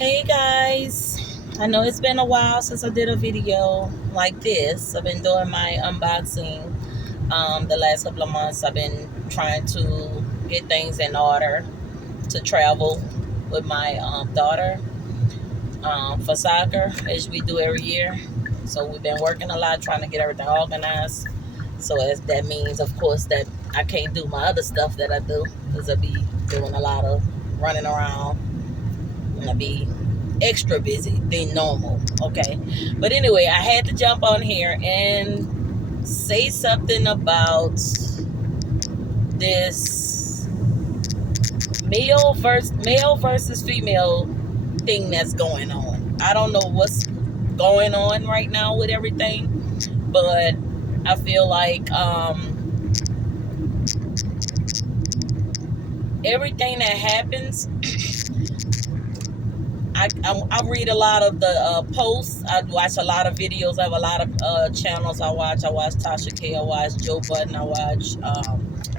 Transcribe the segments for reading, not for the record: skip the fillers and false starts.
Hey guys, I know it's been a while since I did a video like this. I've been doing my unboxing. The last couple of months, I've been trying to get things in order to travel with my daughter for soccer, as we do every year. So we've been working a lot trying to get everything organized. So as that means, of course, that I can't do my other stuff that I do because I be doing a lot of running around and I be extra busy than normal. Okay. But anyway, I had to jump on here and say something about this male versus female thing that's going on. I don't know what's going on right now with everything, but I feel like everything that happens, I read a lot of the posts. I watch a lot of videos. I have a lot of channels I watch. I watch Tasha K. I watch Joe Budden. I watch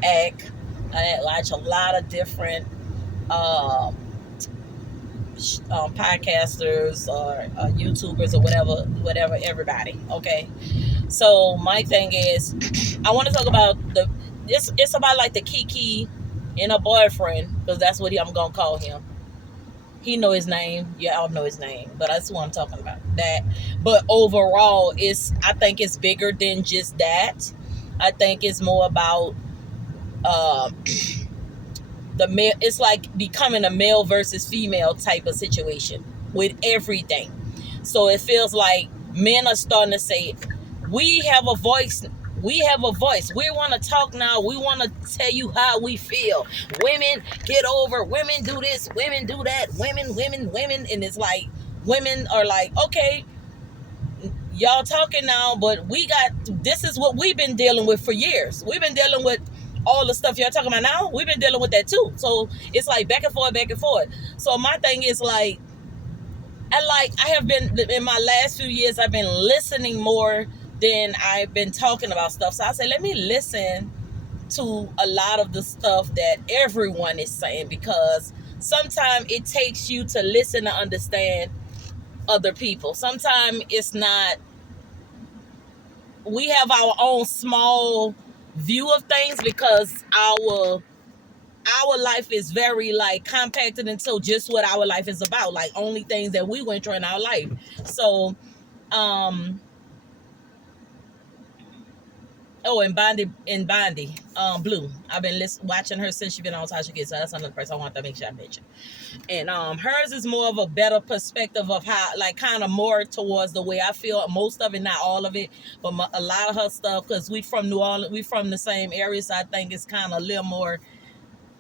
Egg. I watch a lot of different um, podcasters or YouTubers or whatever. Everybody. Okay. So my thing is, I want to talk about the. It's about like the Kiki and her boyfriend, because that's what I'm gonna call him. He know his name. Yeah, I know his name, but that's what I'm talking about. That, but overall, I think it's bigger than just that. I think it's more about uh, the male. It's like becoming a male versus female type of situation with everything. So it feels like men are starting to say, "We have a voice. We have a voice. We want to talk now. We want to tell you how we feel. Women, get over. Women do this. Women do that. Women." And it's like women are like, "Okay, y'all talking now, but this is what we've been dealing with for years. We've been dealing with all the stuff y'all talking about now. We've been dealing with that too." So it's like back and forth, back and forth. So my thing is like, I have been in my last few years, I've been listening more than I've been talking about stuff. So I said, let me listen to a lot of the stuff that everyone is saying, because sometimes it takes you to listen to understand other people. Sometimes it's not, we have our own small view of things because our life is very like compacted into just what our life is about, like only things that we went through in our life. So um oh, and Bondi, Blue. I've been watching her since she's been on Tasha Kids, so that's another person I want to make sure I mention. And hers is more of a better perspective of how, like, kind of more towards the way I feel. Most of it, not all of it, but a lot of her stuff, because we from New Orleans, we from the same area, so I think it's kind of a little more.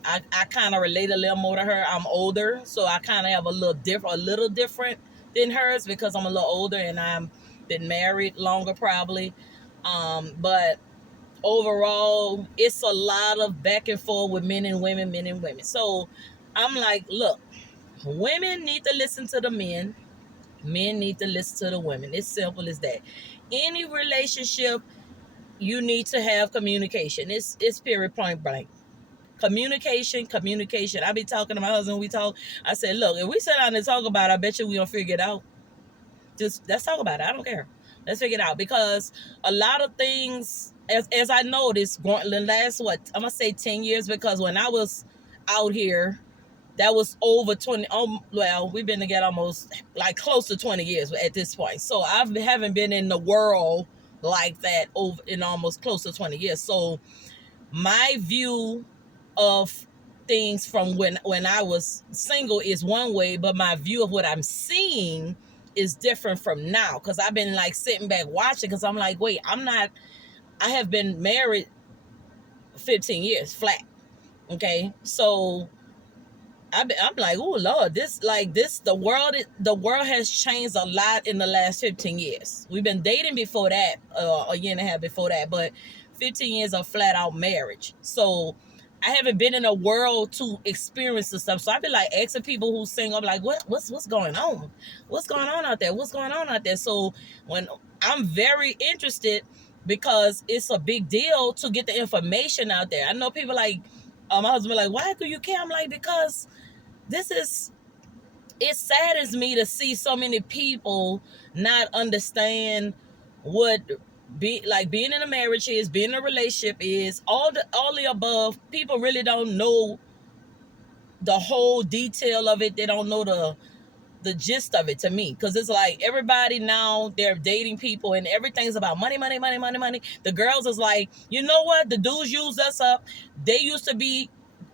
I kind of relate a little more to her. I'm older, so I kind of have a little different than hers because I'm a little older and I'm been married longer probably. But overall, it's a lot of back and forth with men and women, men and women. So I'm like, look, women need to listen to the men. Men need to listen to the women. It's simple as that. Any relationship, you need to have communication. It's period, point blank. Communication. I be talking to my husband. We talk. I said, look, if we sit down and talk about it, I bet you we gonna figure it out. Just let's talk about it. I don't care. Let's figure it out, because a lot of things, as I noticed, going the last, what I'm gonna say, 10 years. Because when I was out here, that was over 20. Well, we've been together almost like close to 20 years at this point. So I haven't been in the world like that over in almost close to 20 years. So my view of things from when I was single is one way, but my view of what I'm seeing is different from now, because I've been like sitting back watching, because I'm like, wait, I have been married 15 years flat. Okay, so I'm like, oh Lord, the world has changed a lot in the last 15 years. We've been dating before that, a year and a half before that, but 15 years of flat out marriage. So I haven't been in a world to experience the stuff. So I've been like asking people who sing, I'm like, what's going on? What's going on out there? What's going on out there? So when I'm very interested, because it's a big deal to get the information out there. I know people like, my husband like, why do you care? I'm like, because this is it saddens me to see so many people not understand what being in a marriage is, being in a relationship is, all the above. People really don't know the whole detail of it. They don't know the gist of it, to me, because it's like everybody now, they're dating people and everything's about money, money, money, money, money. The girls is like, you know what, the dudes use us up. They used to be,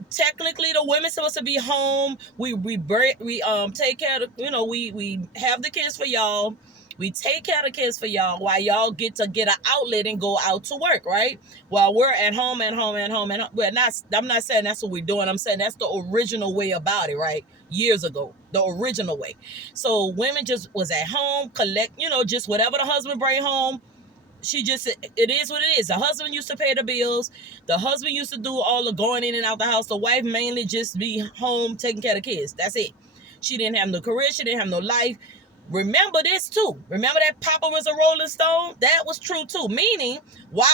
technically the women's supposed to be home. We take care of, we have the kids for y'all. We take care of the kids for y'all while y'all get an outlet and go out to work, right? While we're at home, at home, at home, I'm not saying that's what we're doing. I'm saying that's the original way about it, right? Years ago, the original way. So women just was at home, collect, just whatever the husband bring home. It is what it is. The husband used to pay the bills. The husband used to do all the going in and out the house. The wife mainly just be home taking care of the kids. That's it. She didn't have no career. She didn't have no life. Remember this too. Remember that Papa was a Rolling Stone? That was true too. Meaning, while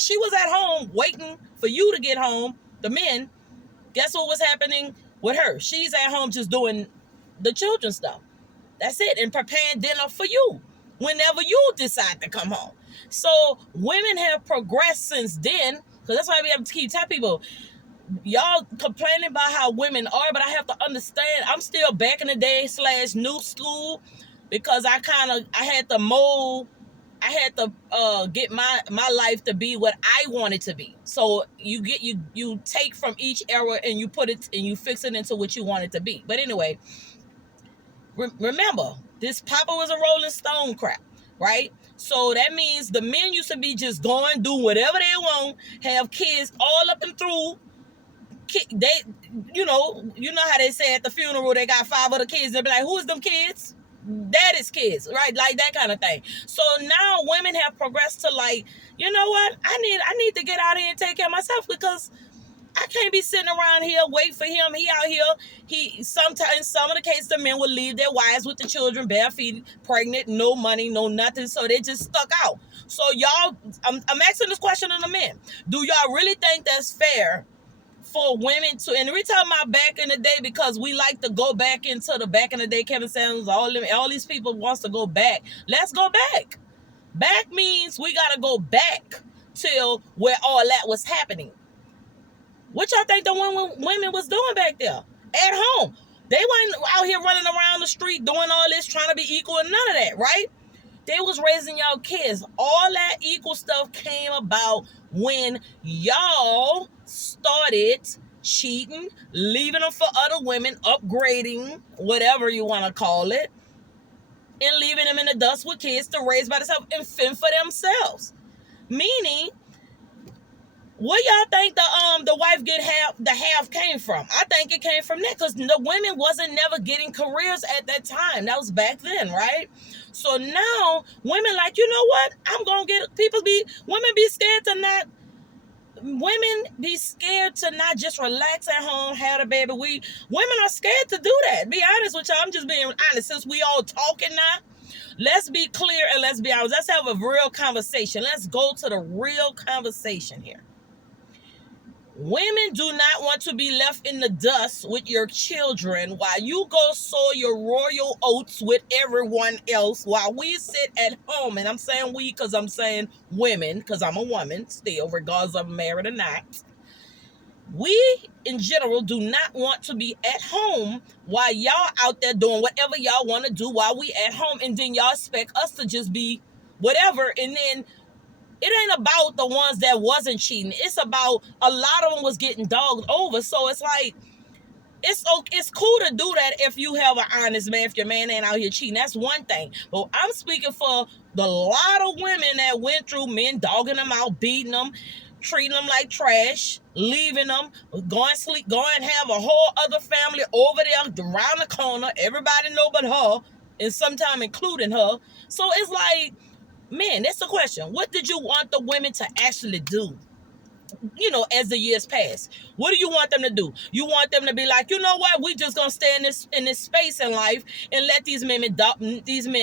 she was at home waiting for you to get home, the men, guess what was happening with her? She's at home just doing the children stuff. That's it. And preparing dinner for you whenever you decide to come home. So women have progressed since then, because that's why we have to keep telling people, y'all complaining about how women are, but I have to understand, I'm still back in the day / new school, because I had to mold, I had to get my life to be what I want it to be. So you take from each era and you put it and you fix it into what you want it to be. But anyway, remember, this Papa was a Rolling Stone crap, right? So that means the men used to be just going, do whatever they want, have kids all up and through. They, you know how they say at the funeral they got 5 other kids. They'll be like, who's them kids? Daddy's kids, right? Like that kind of thing. So now women have progressed to like, you know what? I need to get out here and take care of myself, because I can't be sitting around here waiting for him. He out here. Sometimes, in some of the cases, the men will leave their wives with the children, bare feet, pregnant, no money, no nothing. So they just stuck out. So y'all, I'm asking this question to the men. Do y'all really think that's fair for women to, and we're talking about back in the day, because we like to go back into the back in the day, Kevin Samuels, all these people wants to go back. Let's go back. Back means we got to go back till where all that was happening. What y'all think the women was doing back there? At home. They weren't out here running around the street doing all this, trying to be equal, and none of that, right? They was raising y'all kids. All that equal stuff came about when y'all started cheating, leaving them for other women, upgrading, whatever you want to call it, and leaving them in the dust with kids to raise by themselves and fend for themselves. Meaning, what y'all think the wife get half came from? I think it came from that, because the women wasn't never getting careers at that time. That was back then, right? So now women like, you know what? I'm gonna get women be scared to not just relax at home, have a baby. Women are scared to do that. Be honest with y'all. I'm just being honest. Since we all talking now, let's be clear and let's be honest. Let's have a real conversation. Let's go to the real conversation here. Women do not want to be left in the dust with your children while you go sow your royal oats with everyone else, while we sit at home. And I'm saying we because I'm saying women, because I'm a woman still, regardless of married or not. We, in general, do not want to be at home while y'all out there doing whatever y'all want to do while we at home. And then y'all expect us to just be whatever. And then it ain't about the ones that wasn't cheating. It's about a lot of them was getting dogged over. So it's like, it's cool to do that if you have an honest man, if your man ain't out here cheating. That's one thing. But I'm speaking for the lot of women that went through men dogging them out, beating them, treating them like trash, leaving them, going and have a whole other family over there around the corner. Everybody know but her, and sometimes including her. So it's like, man, that's the question. What did you want the women to actually do? As the years pass, what do you want them to do? You want them to be like, you know what? We just gonna stay in this space in life and let these men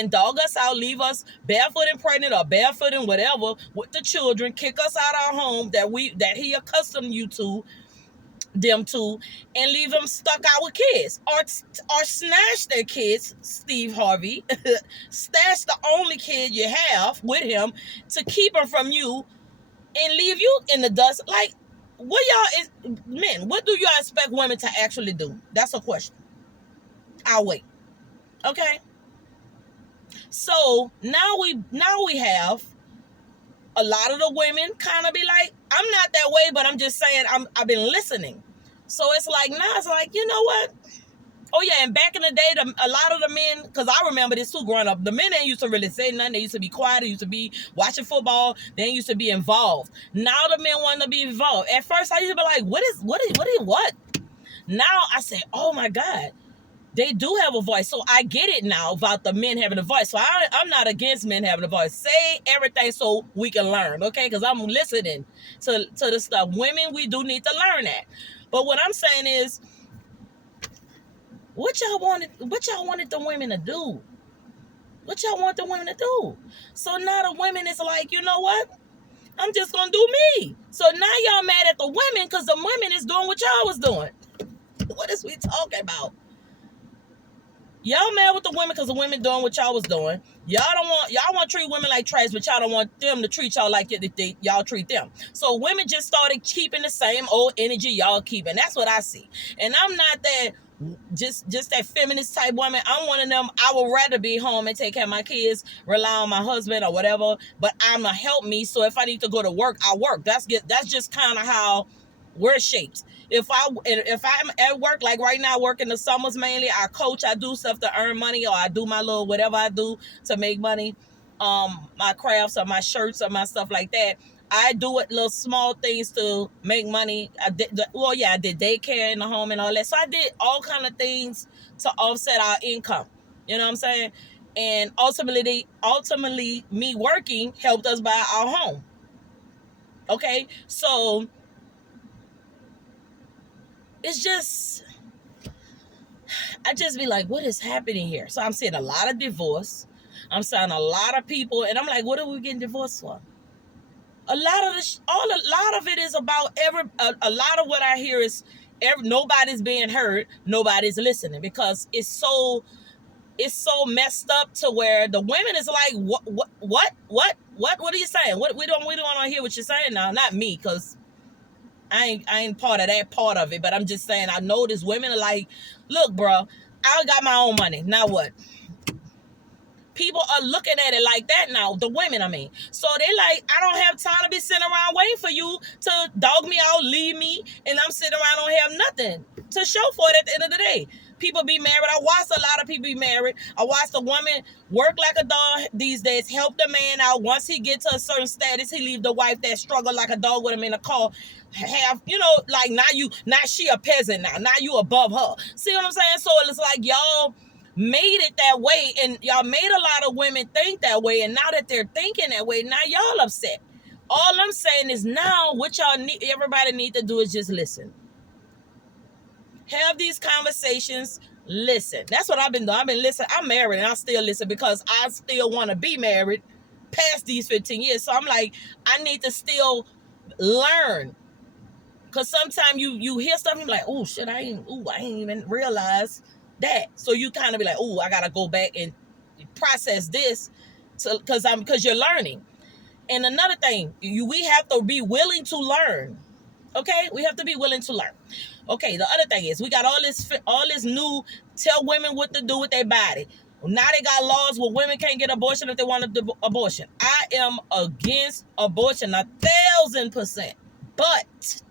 dog us out, leave us barefoot and pregnant or barefoot and whatever with the children, kick us out our home that he accustomed you to, them to and leave them stuck out with kids, or snatch their kids, Steve Harvey, stash the only kid you have with him to keep him from you and leave you in the dust. Like, what men, what do y'all expect women to actually do? That's a question. I'll wait. Okay. So now we have a lot of the women kind of be like, I'm not that way, but I'm just saying I've been listening. So it's like, now it's like, you know what? Oh yeah, and back in the day, a lot of the men, because I remember this too growing up, the men ain't used to really say nothing. They used to be quiet. They used to be watching football. They used to be involved. Now the men want to be involved. At first, I used to be like, what? Now I say, oh my God, they do have a voice. So I get it now about the men having a voice. So I'm not against men having a voice. Say everything so we can learn, okay? Because I'm listening to the stuff. Women, we do need to learn that. But what I'm saying is, what y'all wanted the women to do? What y'all want the women to do? So now the women is like, you know what? I'm just gonna do me. So now y'all mad at the women because the women is doing what y'all was doing. What is we talking about? Y'all mad with the women because the women doing what y'all was doing. Y'all want to treat women like trash, but y'all don't want them to treat y'all like y'all treat them. So women just started keeping the same old energy y'all keeping. That's what I see. And I'm not that just that feminist type woman. I'm one of them. I would rather be home and take care of my kids, rely on my husband or whatever. But I'ma help me. So if I need to go to work, I work. That's just kind of how we're shaped. If I'm at work, like right now, I work in the summers mainly. I coach, I do stuff to earn money, or I do my little whatever I do to make money, my crafts or my shirts or my stuff like that. I do it little small things to make money. I did daycare in the home and all that. So I did all kind of things to offset our income. You know what I'm saying? And ultimately, me working helped us buy our home. Okay, so it's just, I just be like, what is happening here? So I'm seeing a lot of divorce. I'm seeing a lot of people, and I'm like, what are we getting divorced for? A lot of it is about a lot of what I hear is nobody's being heard, nobody's listening, because it's so messed up to where the women is like, what are you saying? We don't want to hear what you're saying now. Not me, because I ain't part of that part of it, but I'm just saying, I notice women are like, look, bro, I got my own money. Now what? People are looking at it like that now, the women, I mean. So they like, I don't have time to be sitting around waiting for you to dog me out, leave me, and I'm sitting around, don't have nothing to show for it at the end of the day. People be married. I watched a lot of people be married. I watched a woman work like a dog these days, help the man out. Once he gets to a certain status, he leave the wife that struggle like a dog with him in a car. Have, like now she a peasant now you above her. See what I'm saying? So it's like y'all made it that way, and y'all made a lot of women think that way, and now that they're thinking that way, now y'all upset. All I'm saying is, now what everybody need to do is just listen. Have these conversations, listen. That's what I've been doing. I've been listening. I'm married and I still listen because I still want to be married past these 15 years. So I'm like, I need to still learn. Because sometimes you hear stuff and you're like, oh shit, I ain't even realize that. So you kind of be like, oh, I gotta go back and process this because you're learning. And another thing, we have to be willing to learn. Okay, we have to be willing to learn. Okay, the other thing is, we got all this new tell women what to do with their body. Now they got laws where women can't get abortion if they want an abortion. I am against abortion 1,000%. But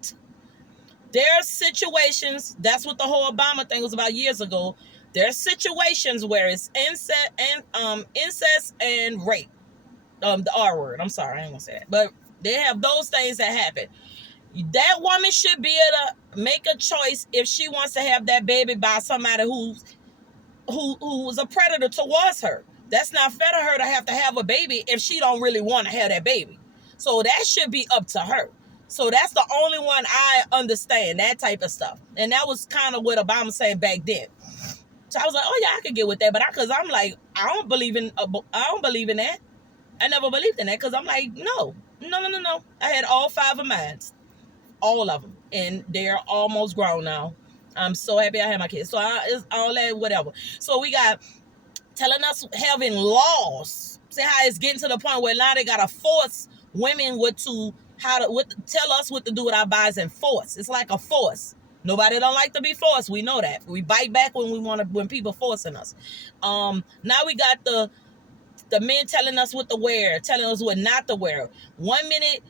there are situations, that's what the whole Obama thing was about years ago. There are situations where it's incest and rape. The R word. I'm sorry, I ain't gonna say that. But they have those things that happen. That woman should be able to make a choice if she wants to have that baby by somebody who's a predator towards her. That's not fair to her to have a baby if she don't really want to have that baby. So that should be up to her. So that's the only one I understand, that type of stuff. And that was kind of what Obama said back then. So I was like, oh yeah, I could get with that. But because I'm like, I don't believe in that. I never believed in that because I'm like, no. I had all 5 of mine. All of them. and they're almost grown now. I'm so happy I had my kids. So it's all that whatever. So we got telling us having laws. See how it's getting to the point where now they gotta force women tell us what to do with our bodies and force. It's like a force. Nobody don't like to be forced. We know that. We bite back when people forcing us. Now we got the men telling us what to wear, telling us what not to wear. 1 minute,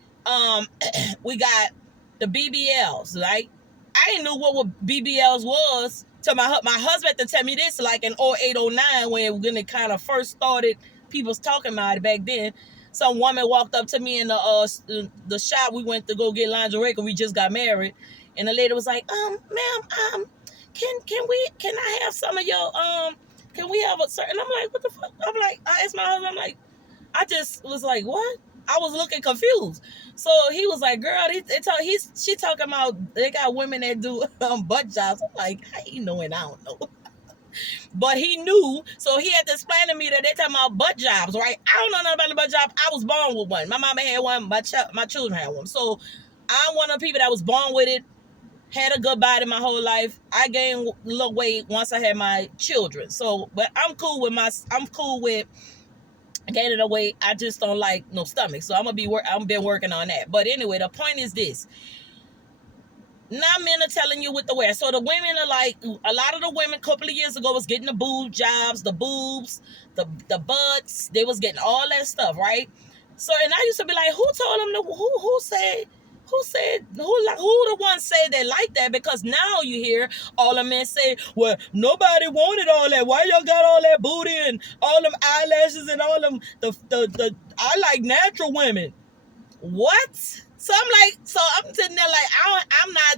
we got the BBLs, right? I didn't know what BBLs was till my husband had to tell me this, like in 08, 09, when it kind of first started, people's talking about it back then. Some woman walked up to me in the shop. We went to go get lingerie because we just got married, and the lady was like, ma'am, can I have some of your can we have a certain? I'm like, what the fuck? I'm like, I asked my husband, I'm like, I just was like, what? I was looking confused. So he was like, girl, she talking about they got women that do butt jobs. I'm like, how you know? And I don't know. But he knew, so he had to explain to me that they talking about butt jobs, right? I don't know nothing about the butt job. I was born with one. My mama had one. My children had one. So I'm one of the people that was born with it. Had a good body my whole life. I gained a little weight once I had my children. So, but I'm cool with gaining the weight. I just don't like no stomach. So I've been working on that. But anyway, the point is this. Now men are telling you what to wear. So the women are like, a lot of the women a couple of years ago was getting the boob jobs, the boobs, the butts. They was getting all that stuff, right? So, and I used to be like, who told them who the one said they like that? Because now you hear all the men say, well, nobody wanted all that. Why y'all got all that booty and all them eyelashes and all them I like natural women. What? So I'm sitting there like, I'm not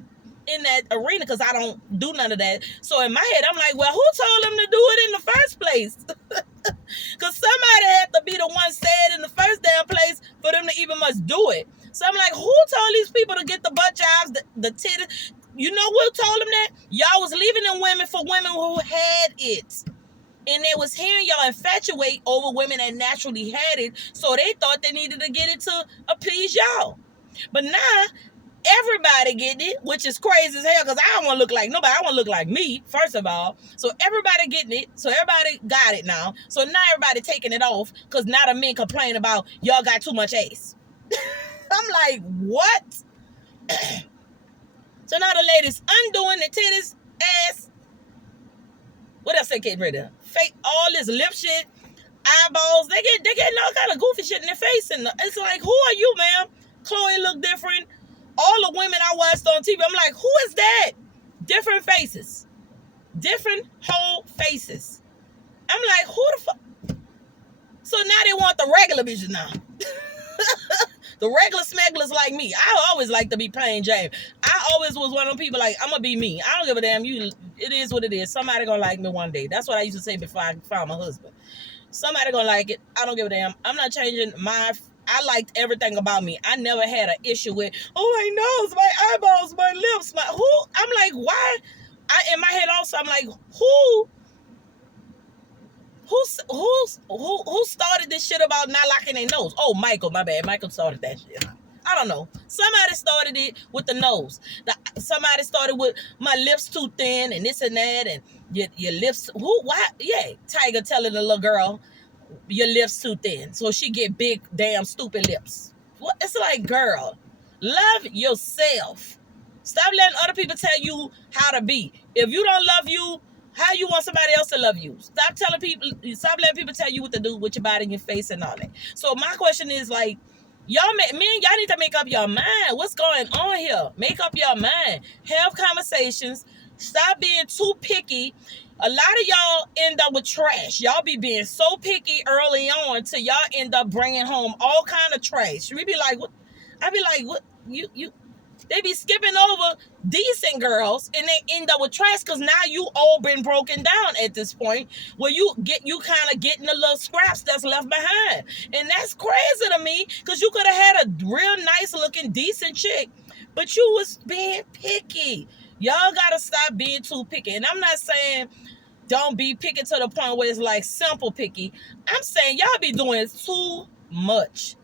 in that arena because I don't do none of that. So in my head, I'm like, well, who told them to do it in the first place? Because somebody had to be the one said in the first damn place for them to even must do it. So I'm like, who told these people to get the butt jobs, the titties? You know what told them that? Y'all was leaving them women for women who had it. And they was hearing y'all infatuate over women that naturally had it, so they thought they needed to get it to appease y'all. But now, everybody getting it, which is crazy as hell, because I don't want to look like nobody. I want to look like me, first of all. So everybody getting it. So everybody got it now. So now everybody taking it off, because now the men complain about, y'all got too much ass. I'm like, what? So now the ladies undoing the titties, ass. What else they get rid of? Fake all this lip shit, eyeballs. They getting all kind of goofy shit in their face, and it's like, who are you, ma'am? Chloe look different. All the women I watched on TV, I'm like, who is that? Different faces, different whole faces. I'm like, who the fuck? So now they want the regular bitches now. The regular smegglers like me. I always like to be plain Jane. I always was one of them people like, I'm going to be me. I don't give a damn. It is what it is. Somebody going to like me one day. That's what I used to say before I found my husband. Somebody going to like it. I don't give a damn. I'm not changing I liked everything about me. I never had an issue with, oh, my nose, my eyeballs, my lips, I'm like, why? In my head also, I'm like, who started this shit about not locking their nose? Oh, Michael, my bad. Michael started that shit. I don't know. Somebody started it with the nose. Somebody started with my lips too thin and this and that, and your lips. Why? Yeah, Tiger telling the little girl, your lips too thin, so she get big, damn stupid lips. What? It's like, girl, love yourself. Stop letting other people tell you how to be. If you don't love you, how you want somebody else to love you? Stop letting people tell you what to do with your body and your face and all that. So my question is like, y'all need to make up your mind. What's going on here? Make up your mind. Have conversations. Stop being too picky. A lot of y'all end up with trash. Y'all be being so picky early on till y'all end up bringing home all kind of trash. We be like, what? I be like, what? You They be skipping over decent girls and they end up with trash because now you all been broken down at this point where you kind of getting the little scraps that's left behind. And that's crazy to me because you could have had a real nice looking decent chick, but you was being picky. Y'all got to stop being too picky. And I'm not saying don't be picky to the point where it's like simple picky. I'm saying y'all be doing too much.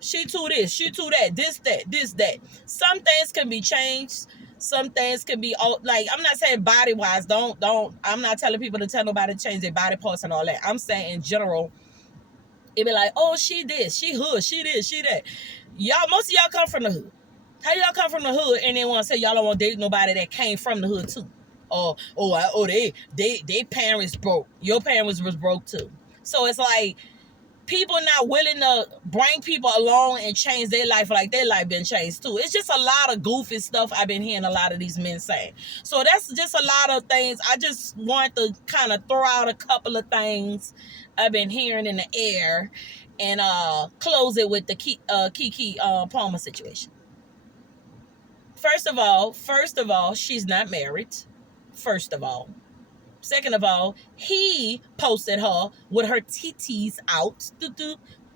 She too this, she too that, this, that. Some things can be changed. some things can be all like, I'm not saying body wise. Don't. I'm not telling people to tell nobody to change their body parts and all that. I'm saying in general, it be like, oh, she this, she hood, she this, she that. Y'all, most of y'all come from the hood. How y'all come from the hood and then want to say y'all don't want to date nobody that came from the hood too? Or they parents broke. Your parents was broke too. So it's like people not willing to bring people along and change their life like their life been changed too. It's just a lot of goofy stuff I've been hearing a lot of these men say. So that's just a lot of things. I just want to kind of throw out a couple of things I've been hearing in the air and close it with the Keke Palmer situation. First of all, she's not married. First of all. Second of all, he posted her with her titties out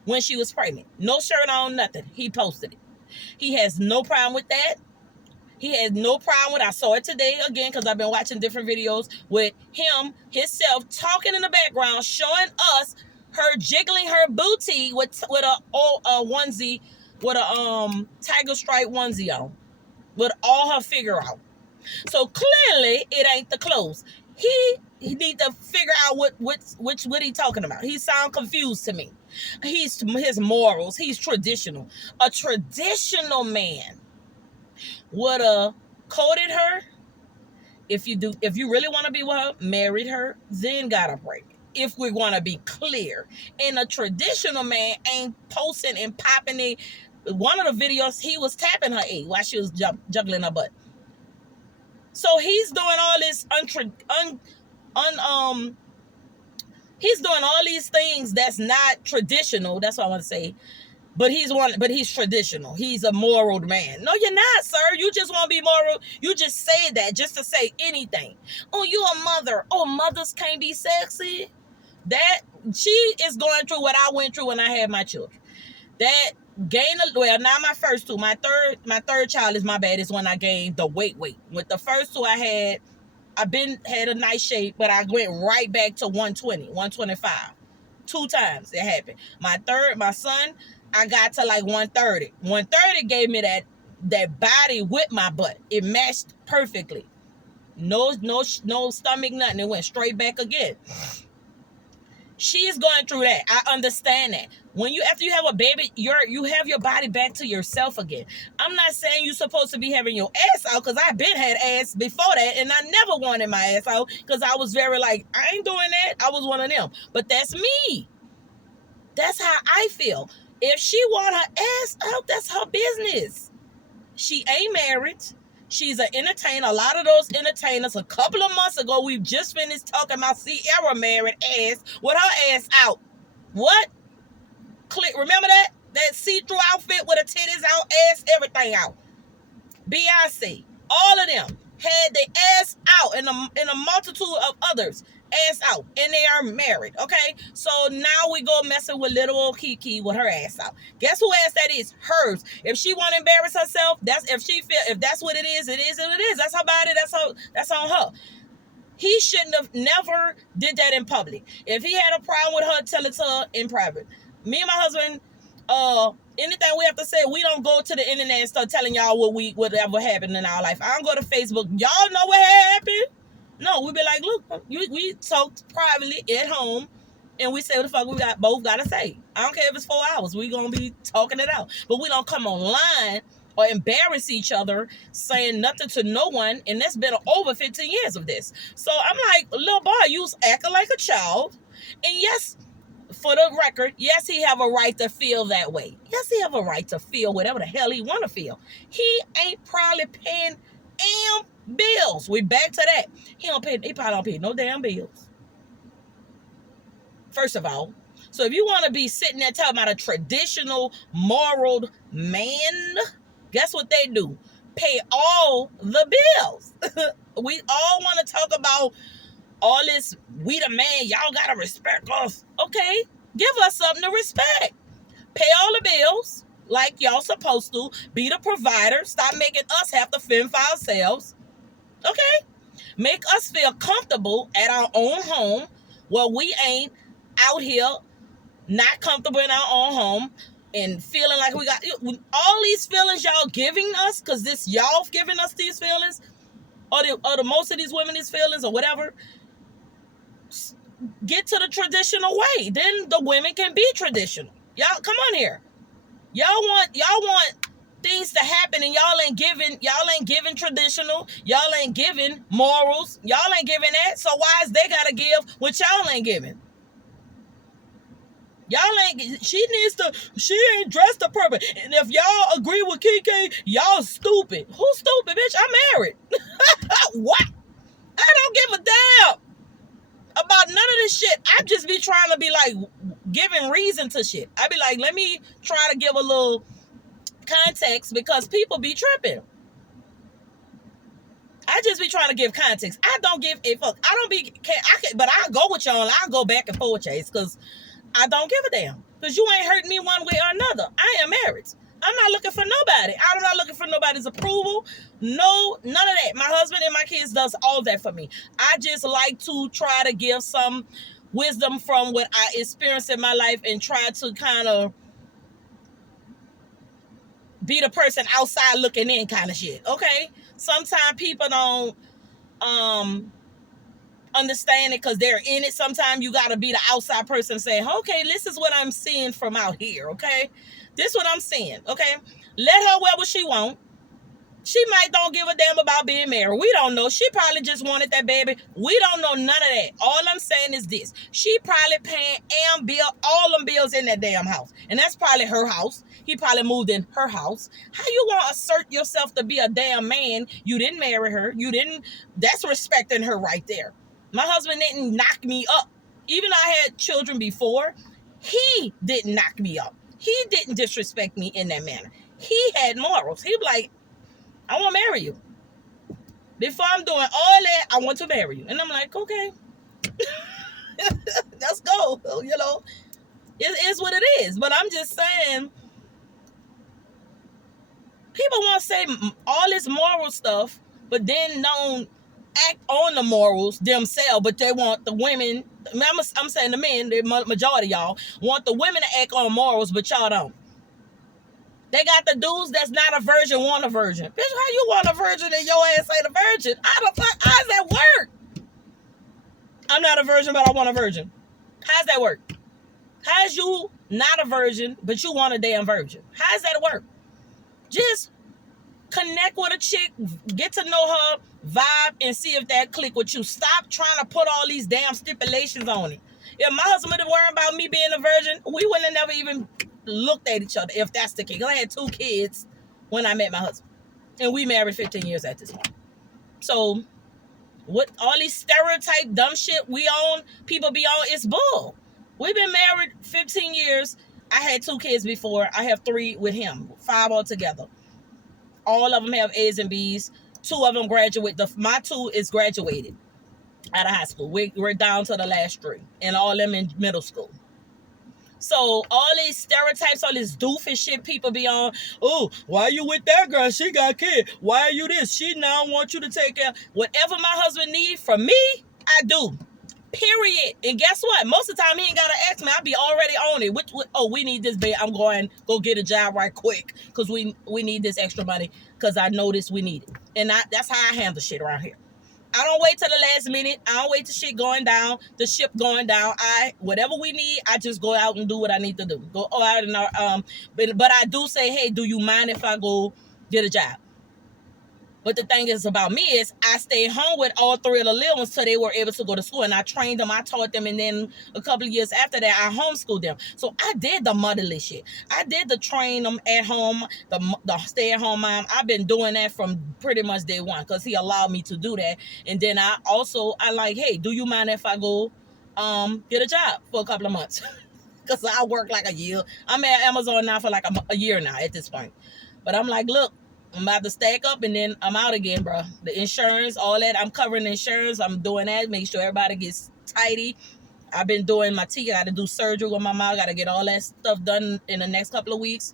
when she was pregnant. No shirt on, nothing. He posted it. He has no problem with that. He has no problem with, I saw it today again because I've been watching different videos with him, himself, talking in the background, showing us her jiggling her booty with a onesie, with a tiger stripe onesie on, with all her figure out. So clearly it ain't the clothes. He need to figure out what he talking about. He sound confused to me. His morals. He's traditional. A traditional man would have courted her. If you really want to be with her, married her, then got her pregnant. If we want to be clear, and a traditional man ain't posting and popping it. One of the videos he was tapping her A while she was juggling her butt. So he's doing all this he's doing all these things that's not traditional. That's what I want to say. But he's traditional. He's a moral man. No, you're not, sir. You just want to be moral. You just say that just to say anything. Oh, you a mother. Oh, mothers can't be sexy. That she is going through what I went through when I had my children. That not my first two. My third child is my baddest when I gained the weight. With the first two I had a nice shape, but I went right back to 120, 125. 2 times it happened. My son, I got to like 130. 130 gave me that body with my butt. It matched perfectly. No stomach, nothing. It went straight back again. She's going through that. I understand that. After you have a baby, you have your body back to yourself again. I'm not saying you're supposed to be having your ass out, because I've been had ass before that, and I never wanted my ass out because I was very like, I ain't doing that. I was one of them. But that's me. That's how I feel. If she want her ass out, that's her business. She ain't married. She's an entertainer. A lot of those entertainers, a couple of months ago, we just finished talking about Ciara married ass with her ass out. What? Remember that? That see-through outfit with her titties out, ass, everything out. Beyonce, all of them had their ass out, and a multitude of others ass out, and they are married. Okay, so now we go messing with little old Keke with her ass out. Guess who ass that is? Hers. If she want to embarrass herself, if that's what it is, it is what it is. That's her body. That's on her. He shouldn't have never did that in public. If he had a problem with her, tell it to her in private. Me and my husband, anything we have to say, we don't go to the internet and start telling y'all whatever happened in our life. I don't go to Facebook. Y'all know what happened. No, we be like, look, we talked privately at home, and we say what the fuck we both got to say. I don't care if it's 4 hours. We going to be talking it out. But we don't come online or embarrass each other saying nothing to no one, and that's been over 15 years of this. So I'm like, little boy, you was acting like a child. And yes, for the record, yes, he have a right to feel that way. Yes, he have a right to feel whatever the hell he want to feel. He ain't probably paying bills. We back to that. He probably don't pay no damn bills. First of all. So if you want to be sitting there talking about a traditional moral man, guess what they do? Pay all the bills. We all want to talk about all this, we the man, y'all gotta respect us. Okay, give us something to respect. Pay all the bills like y'all supposed to. Be the provider. Stop making us have to fend for ourselves. Okay? Make us feel comfortable at our own home, where we ain't out here not comfortable in our own home. and feeling like we got all these feelings y'all giving us, because this y'all giving us these feelings, or the most of these women these feelings or whatever, get to the traditional way. Then the women can be traditional. Y'all come on here. Y'all want things to happen, and y'all ain't giving traditional, y'all ain't giving morals, y'all ain't giving that. So why is they gotta give what y'all ain't giving? Y'all ain't, she ain't dressed appropriate. And if y'all agree with Kiki, y'all stupid. Who's stupid, bitch? I'm married. What? I don't give a damn about none of this shit. I just be trying to be like giving reason to shit. I be like, let me try to give a little context, because people be tripping. I just be trying to give context. I don't give a fuck. I don't be, but I go with y'all. I go back and forth, Chase, because I don't give a damn. Because you ain't hurting me one way or another. I am married. I'm not looking for nobody. I'm not looking for nobody's approval. No, none of that. My husband and my kids does all that for me. I just like to try to give some wisdom from what I experienced in my life and try to kind of be the person outside looking in kind of shit. Okay? Sometimes people don't understand it because they're in it. Sometimes you got to be the outside person saying, okay, this is what I'm seeing from out here. Okay? This is what I'm seeing. Okay? Let her wear what she want. She might don't give a damn about being married. We don't know. She probably just wanted that baby. We don't know none of that. All I'm saying is this. She probably paying all them bills in that damn house. And that's probably her house. He probably moved in her house. How you want to assert yourself to be a damn man? You didn't marry her. You didn't. That's respecting her right there. My husband didn't knock me up. Even though I had children before, he didn't knock me up. He didn't disrespect me in that manner. He had morals. He was like, I want to marry you. Before I'm doing all that, I want to marry you. And I'm like, okay. Let's go. You know, it is what it is. But I'm just saying, people want to say all this moral stuff, but then don't act on the morals themselves. But they want the women, I'm saying the men, the majority of y'all, want the women to act on morals, but y'all don't. They got the dudes that's not a virgin want a virgin. Bitch, how you want a virgin and your ass ain't a virgin? How's that work? I'm not a virgin, but I want a virgin. How's that work? How's you not a virgin, but you want a damn virgin? How's that work? Just connect with a chick, get to know her, vibe, and see if that click with you. Stop trying to put all these damn stipulations on it. If my husband would have worried about me being a virgin, we wouldn't have never even looked at each other, if that's the case. I had 2 kids when I met my husband, and we married 15 years at this point. So what all these stereotype dumb shit people be on, it's bull. We've been married 15 years. I had 2 kids before. I have 3 with him, 5 altogether. All of them have A's and B's. 2 of them graduate. My 2 is graduated out of high school. We're down to the last 3, and all of them in middle school. So all these stereotypes, all this doofus shit people be on. Oh, why you with that girl? She got kids. Why are you this? She now wants you to take care. Whatever my husband needs from me, I do. Period. And guess what? Most of the time he ain't gotta ask me. I be already on it. We need this, babe. I'm going go get a job right quick because we need this extra money because I noticed we need it. And that's how I handle shit around here. I don't wait till the last minute. I don't wait till shit going down, the ship going down. Whatever we need, I just go out and do what I need to do. Go out and but I do say, hey, do you mind if I go get a job? But the thing is about me is I stayed home with all 3 of the little ones till they were able to go to school. And I trained them, I taught them, and then a couple of years after that, I homeschooled them. So I did the motherly shit. I did the train them at home, the stay-at-home mom. I've been doing that from pretty much day one because he allowed me to do that. And then I like, hey, do you mind if I go get a job for a couple of months? Because I work like a year. I'm at Amazon now for like a year now at this point. But I'm like, look, I'm about to stack up and then I'm out again, bro. The insurance, all that. I'm covering the insurance. I'm doing that. Make sure everybody gets tidy. I've been doing my teeth. I got to do surgery with my mom. Got to get all that stuff done in the next couple of weeks.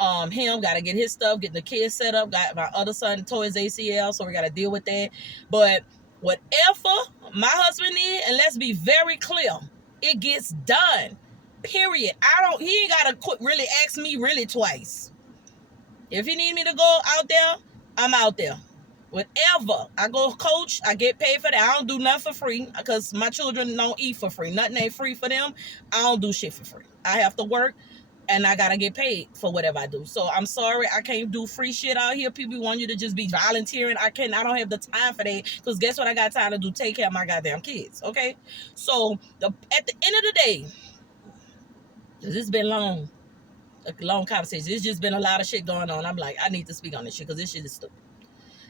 Him got to get his stuff, get the kids set up. Got my other son tore his ACL, so we got to deal with that. But whatever my husband needs, and let's be very clear, it gets done. Period. He ain't gotta really ask me really twice. If he need me to go out there, I'm out there. Whatever. I go coach, I get paid for that. I don't do nothing for free because my children don't eat for free. Nothing ain't free for them. I don't do shit for free. I have to work and I gotta get paid for whatever I do. So I'm sorry, I can't do free shit out here. People want you to just be volunteering. I don't have the time for that because guess what I got time to do? Take care of my goddamn kids, okay? So at the end of the day, this has been a long conversation. It's just been a lot of shit going on. I'm like, I need to speak on this shit because this shit is stupid.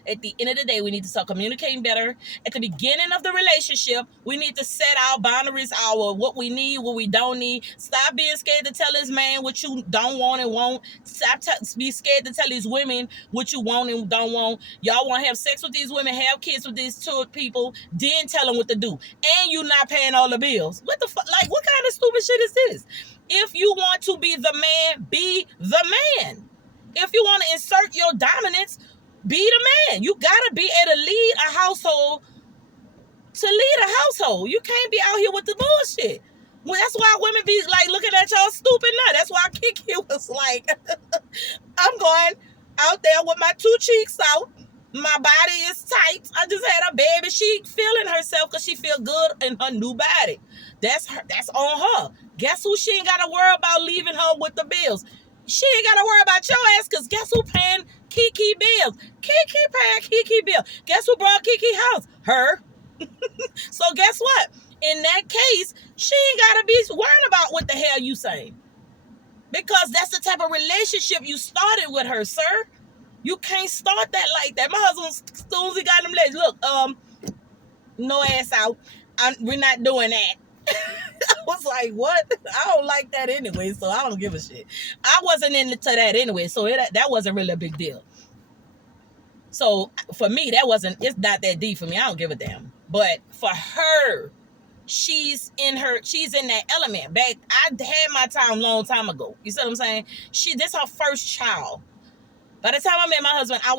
At the end of the day, we need to start communicating better. At the beginning of the relationship, we need to set our boundaries, what we need, what we don't need. Stop being scared to tell this man what you don't want and won't. Stop be scared to tell these women what you want and don't want. Y'all want to have sex with these women, have kids with these two people, then tell them what to do. And you not paying all the bills. What the fuck? Like, what kind of stupid shit is this? If you want to be the man, be the man. If you want to insert your dominance, be the man. You gotta be able to lead a household. You can't be out here with the bullshit. Well, that's why women be like looking at y'all stupid now. That's why Kiki was like, I'm going out there with my two cheeks out. My body is tight. I just had a baby. She feeling herself because she feel good in her new body. That's on her. Guess who she ain't gotta worry about leaving her with the bills? She ain't gotta worry about your ass because guess who paying Kiki bills? Kiki paying Kiki bill. Guess who brought Kiki house? Her. So guess what? In that case, she ain't gotta be worrying about what the hell you saying. Because that's the type of relationship you started with her, sir. You can't start that like that. My husband, as soon as he got them legs, look, no ass out. We're not doing that. I was like, what? I don't like that anyway, so I don't give a shit. I wasn't into that anyway, so that wasn't really a big deal. So for me, it's not that deep for me. I don't give a damn. But for her, she's in that element. Back, I had my time a long time ago. You see what I'm saying? This her first child. By the time I met my husband, all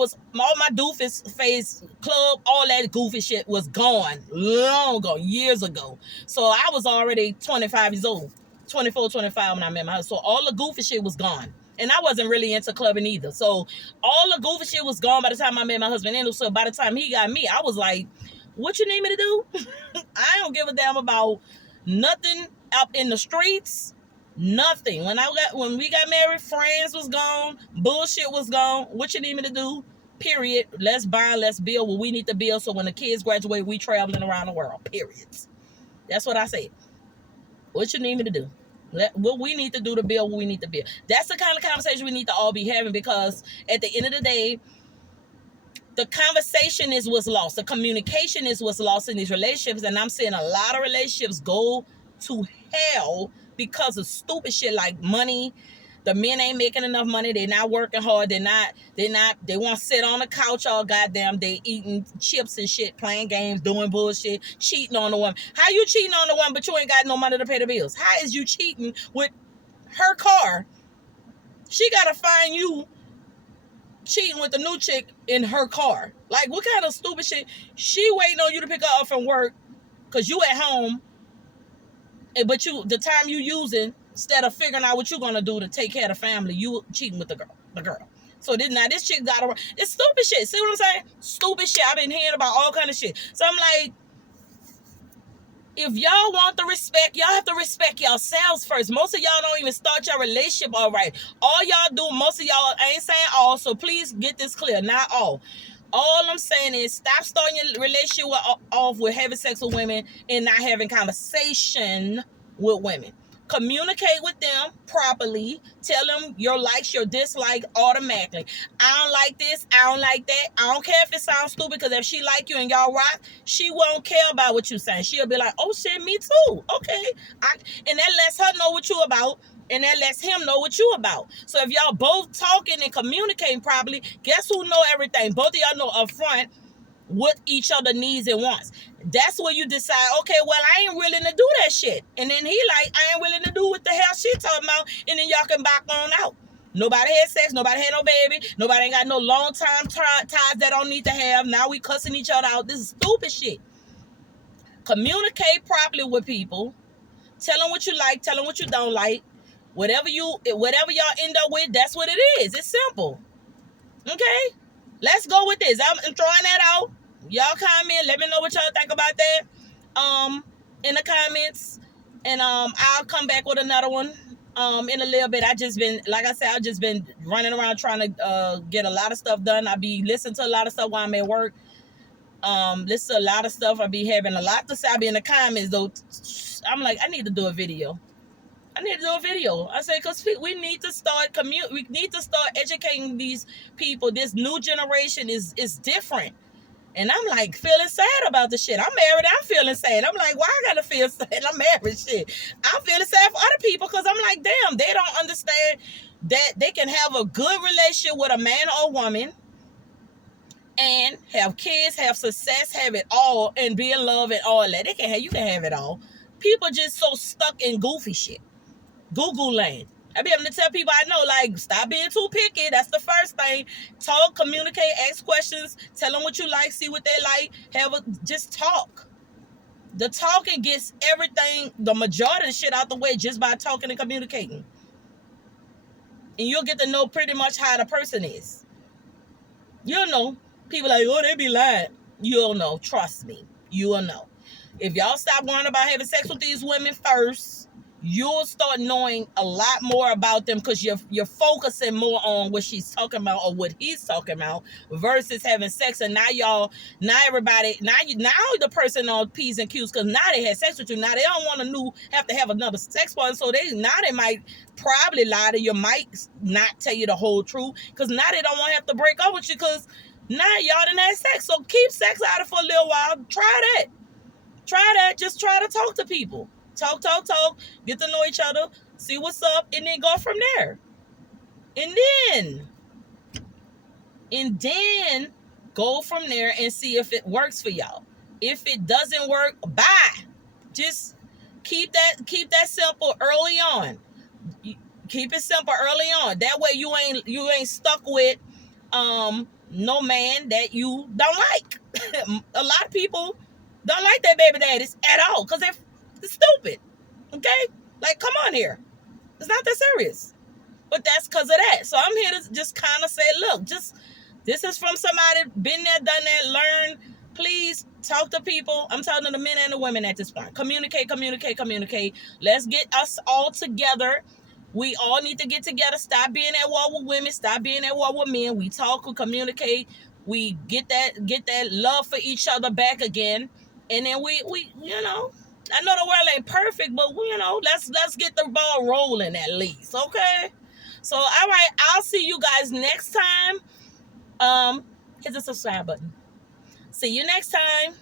my doofus phase club, all that goofy shit was gone long ago, years ago. So I was already 25 years old, 24, 25 when I met my husband. So all the goofy shit was gone. And I wasn't really into clubbing either. So all the goofy shit was gone by the time I met my husband. And so by the time he got me, I was like, what you need me to do? I don't give a damn about nothing up in the streets. Nothing. When we got married, friends was gone, bullshit was gone. What you need me to do? Period. Let's buy, let's build what we need to build so when the kids graduate, we traveling around the world. Period. That's what I said. What you need me to do? What we need to do to build what we need to build. That's the kind of conversation we need to all be having because at the end of the day, the conversation is what's lost. The communication is what's lost in these relationships. And I'm seeing a lot of relationships go to hell because of stupid shit like money. The men ain't making enough money. They're not working hard. They want to sit on the couch all goddamn day eating chips and shit, playing games, doing bullshit, cheating on the woman. How you cheating on the woman but you ain't got no money to pay the bills? How is you cheating with her car? She got to find you cheating with the new chick in her car. Like, what kind of stupid shit? She waiting on you to pick her up from work because you at home. But the time you using, instead of figuring out what you're going to do to take care of the family, you cheating with the girl. So this chick got to, it's stupid shit. See what I'm saying? Stupid shit. I've been hearing about all kind of shit. So I'm like, if y'all want the respect, y'all have to respect yourselves first. Most of y'all don't even start your relationship all right. All y'all do, most of y'all, I ain't saying all, so please get this clear. Not all. All I'm saying is stop starting your relationship off with having sex with women and not having conversation with women. Communicate with them properly. Tell them your likes, your dislikes automatically. I don't like this. I don't like that. I don't care if it sounds stupid because if she like you and y'all rock, she won't care about what you're saying. She'll be like, oh shit, me too. Okay. And that lets her know what you about. And that lets him know what you about. So if y'all both talking and communicating properly, guess who know everything? Both of y'all know up front what each other needs and wants. That's where you decide, okay, well, I ain't willing to do that shit. And then he like, I ain't willing to do what the hell she talking about. And then y'all can back on out. Nobody had sex. Nobody had no baby. Nobody ain't got no long time ties that don't need to have. Now we cussing each other out. This is stupid shit. Communicate properly with people. Tell them what you like. Tell them what you don't like. Whatever y'all end up with, that's what it is. It's simple. Okay? Let's go with this. I'm throwing that out. Y'all comment. Let me know what y'all think about that. In the comments. And I'll come back with another one. In a little bit. I just been, like I said, I've just been running around trying to get a lot of stuff done. I be listening to a lot of stuff while I'm at work. Listen to a lot of stuff. I be having a lot to say. I be in the comments though. I'm like, I need to do a video. I say, because we need to start we need to start educating these people. This new generation is different. And I'm like feeling sad about the shit. I'm married. I'm feeling sad. I'm like, why I gotta feel sad? I'm married. Shit. I'm feeling sad for other people because I'm like, damn, they don't understand that they can have a good relationship with a man or a woman and have kids, have success, have it all, and be in love and all that. You can have it all. People just so stuck in goofy shit. Google land. I be able to tell people I know, like, stop being too picky. That's the first thing. Talk, communicate, ask questions, tell them what you like, see what they like. Just talk. The talking gets everything, the majority of the shit out the way just by talking and communicating. And you'll get to know pretty much how the person is. You'll know. People like, oh, they be lying. You'll know. Trust me. You'll know. If y'all stop worrying about having sex with these women first, you'll start knowing a lot more about them because you're focusing more on what she's talking about or what he's talking about versus having sex. And now the person on P's and Q's because now they had sex with you. Now they don't want to have to have another sex partner. So they might probably lie to you, might not tell you the whole truth because now they don't want to have to break up with you because now y'all done had sex. So keep sex out of it for a little while. Try that. Just try to talk to people. Talk, get to know each other, see what's up, and then go from there. And then go from there and see if it works for y'all. If it doesn't work, bye. Just keep that simple early on. Keep it simple early on. That way you ain't stuck with no man that you don't like. A lot of people don't like their baby daddies at all because they're stupid. Okay? Like, come on here. It's not that serious. But that's because of that. So I'm here to just kind of say, look, this is from somebody been there, done that, learn. Please talk to people. I'm talking to the men and the women at this point. Communicate. Let's get us all together. We all need to get together. Stop being at war with women. Stop being at war with men. We talk, we communicate. We get that love for each other back again. And then we I know the world ain't perfect, but let's get the ball rolling at least, okay? So, all right, I'll see you guys next time. Hit the subscribe button. See you next time.